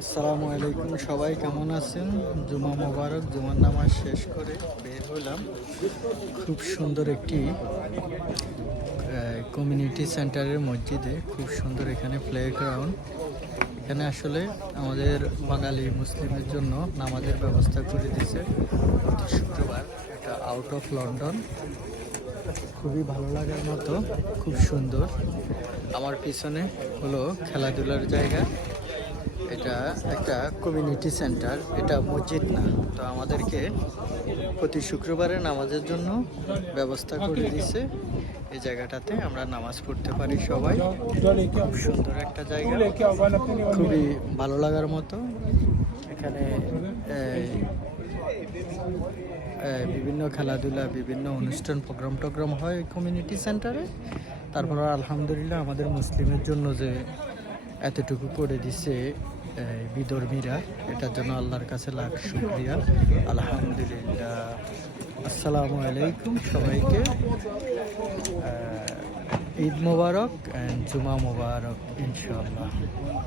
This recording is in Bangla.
আসসালামু আলাইকুম, সবাই কেমন আছেন? জুমা মোবারক। জুমার নামাজ শেষ করে বের হলাম। খুব সুন্দর একটি কমিউনিটি সেন্টারের মসজিদে, খুব সুন্দর এখানে প্লে গ্রাউন্ড। এখানে আসলে আমাদের বাঙালি মুসলিমের জন্য নামাজের ব্যবস্থা করে দিয়েছে প্রতি শুক্রবার। এটা আউট অফ লন্ডন, খুবই ভালো লাগার মতো, খুব সুন্দর। আমার পিছনে হলো খেলাধুলার জায়গা। এটা একটা কমিউনিটি সেন্টার, এটা মসজিদ না। তো আমাদেরকে প্রতি শুক্রবারে নামাজের জন্য ব্যবস্থা করে দিয়েছে। এই জায়গাটাতে আমরা নামাজ পড়তে পারি সবাই। খুব সুন্দর একটা জায়গা, খুবই ভালো লাগার মতো। এখানে বিভিন্ন খেলাধুলা, বিভিন্ন অনুষ্ঠান, প্রোগ্রাম হয় কমিউনিটি সেন্টারে। তারপর আলহামদুলিল্লাহ আমাদের মুসলিমের জন্য যে এতটুকু করে দিছে বিধর্মীরা, এটার জন্য আল্লাহর কাছে লাখ শুকরিয়া। আলহামদুলিল্লাহ। আসসালামু আলাইকুম সবাইকে। ঈদ মোবারক অ্যান্ড জুমা মোবারক ইনশাআল্লাহ।